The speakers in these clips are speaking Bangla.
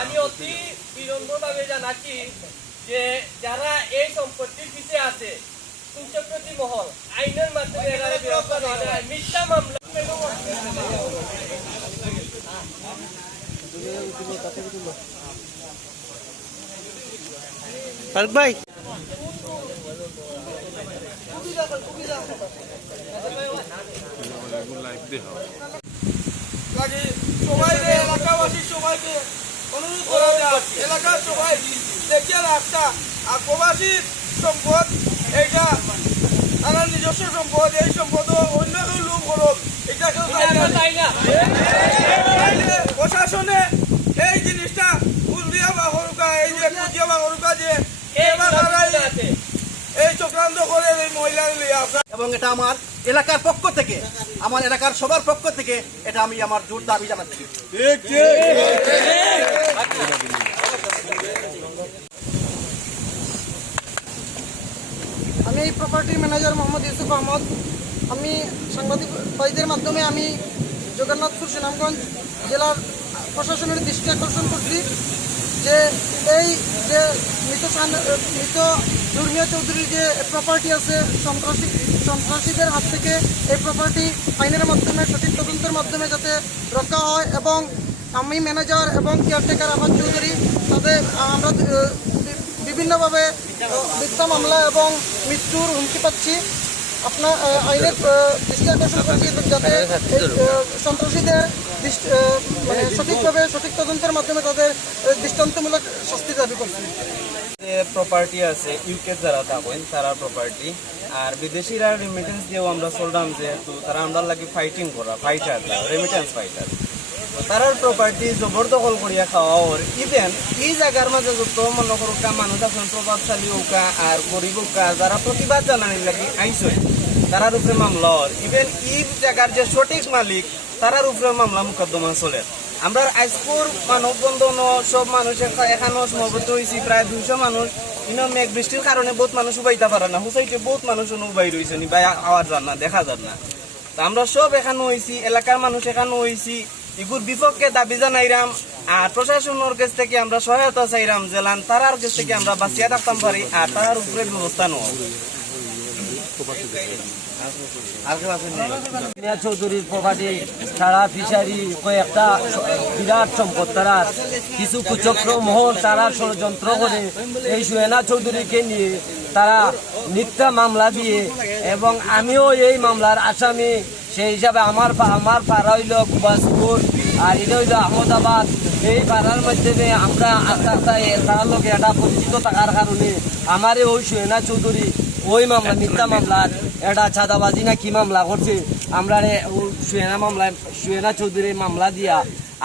আমি অতি বিনম্রভাবে জানাচ্ছি যে যারা এই সম্পত্তির পিছিয়ে আছে কুঞ্চক্রতি মহল আইনের মাধ্যমে এরা বিরক্ত মিথ্যা মামলা ফারুক ভাই সবাইকে এলাকাবাসী সবাইকে অনুরোধ করা যায় এলাকার সবাই দেখিয়ে রাখতা আর প্রবাসীর সম্পদ, এইটা তারা নিজস্ব সম্পদ, এই সম্পদ অন্য কেউ লোক করুক এটা প্রশাসনে এই জিনিসটা কুলদিয়া বা হরুকা এই যে কুচিয়া বা হরুকা যে এই চক্রান্ত করে এই মহিলার লিয়ে আসা এবং এটা আমার এলাকার পক্ষ থেকে, আমার এলাকার সবার পক্ষ থেকে এটা আমি আমার জোর দাবি জানাচ্ছি। আমি এই প্রপার্টির ম্যানেজার মোহাম্মদ ইউসুফ আহমদ। আমি সাংবাদিক মাধ্যমে আমি জগন্নাথপুর সুনামগঞ্জ জেলার প্রশাসনের দৃষ্টি আকর্ষণ করছি যে এই যে মৃত মৃত নুরমিয়া চৌধুরীর যে প্রপার্টি আছে সন্ত্রাসী সন্ত্রাসীদের হাত থেকে এই প্রপার্টি আইনের মাধ্যমে সঠিক তদন্তের মাধ্যমে যাতে রক্ষা হয় এবং আমি ম্যানেজার এবং কেয়ারটেকার আবাদ চৌধুরী তাদের আমরা বিভিন্নভাবে মিথ্যা মামলা এবং মৃত্যুর হুমকি পাচ্ছি। আপনার আইনের দৃষ্টি আকর্ষণ করছি যাতে সন্ত্রাসীদের মানে সঠিকভাবে সঠিক তদন্তের মাধ্যমে তাদের দৃষ্টান্তমূলক শাস্তি দাবি করছি। প্রপার্টি আছে ইউকে যারা থাকেন, তারা প্রপার্টি আর বিদেশিরা রেমিটেন্স দিয়েও আমরা চললাম যেহেতু তারা আমরা লাগে ফাইটিং করা ফাইটার রেমিটেন্স ফাইটার তারার প্রপার্টি জবরদখল করিয়া খাওয়া ওর ইভেন এই জায়গার মাঝে যত মনে করুকা মানুষ আছেন, প্রভাবশালী উকা আর গরিব উকা, যারা প্রতিবাদ জানানি লাগি আইসই তারার উপরে মামলা ইভেন এই জায়গার যে সঠিক মালিক তারার উপরে মামলা মোকদ্দমা চলে। আমরা আইসপুর মানব বন্ধন সব মানুষ এখা- এখানেও সমবেত হয়েছি প্রায় দুইশো মানুষ। ইনো মেঘ বৃষ্টির কারণে বহুত মানুষ উবাইতে পারে না। হুসাইতে বহুত মানুষ উবাই রয়েছে নি, বা আওয়াজ যান না, দেখা যান না। তো আমরা সব এখানে হয়েছি এলাকার মানুষ এখানে হয়েছি এগুর বিপক্ষে দাবি জানাইরাম, আর প্রশাসনের কাছ থেকে আমরা সহায়তা চাইরাম জেলান তারার কাছ থেকে আমরা বাঁচিয়ে থাকতাম পারি, আর তার উপরে ব্যবস্থা নেওয়া। চৌধুরীর প্রপার্টি সারা ফিশারি কয়েকটা বিরাট সম্পদ তারা কিছু কুচক্র মহল তারা ষড়যন্ত্র করে এই সুয়েনা চৌধুরীকে নিয়ে তারা মিথ্যা মামলা দিয়ে এবং আমিও এই মামলার আসামি। সেই হিসাবে আমার আমার পাড়া হইল গুবাসপুর আর এটা হইল আহমদাবাদ। এই পাড়ার মাধ্যমে আমরা আস্তে আস্তে তার লোক এটা পরিচিত থাকার কারণে আমার ওই সুয়েনা চৌধুরী ওই মামলা, মিথ্যা মামলার এটা ছাদাবাজি না কি মামলা করছে? আমরা সুয়েনা মামলা সুয়েনা চৌধুরী মামলা দিয়া,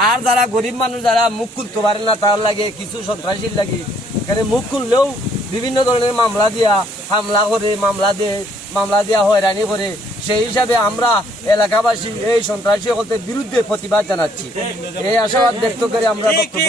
আর যারা গরিব মানুষ, যারা মুখ খুলতে পারে না, তার লাগে কিছু সন্ত্রাসীর লাগে। এখানে মুখ খুললেও বিভিন্ন ধরনের মামলা দিয়া, হামলা করে, মামলা দিয়ে, মামলা দিয়া হয়রানি করে। সেই হিসাবে আমরা এলাকাবাসী এই সন্ত্রাসী হতে বিরুদ্ধে প্রতিবাদ জানাচ্ছি। এই আশাবাদ ব্যক্ত করে আমরা বক্তব্য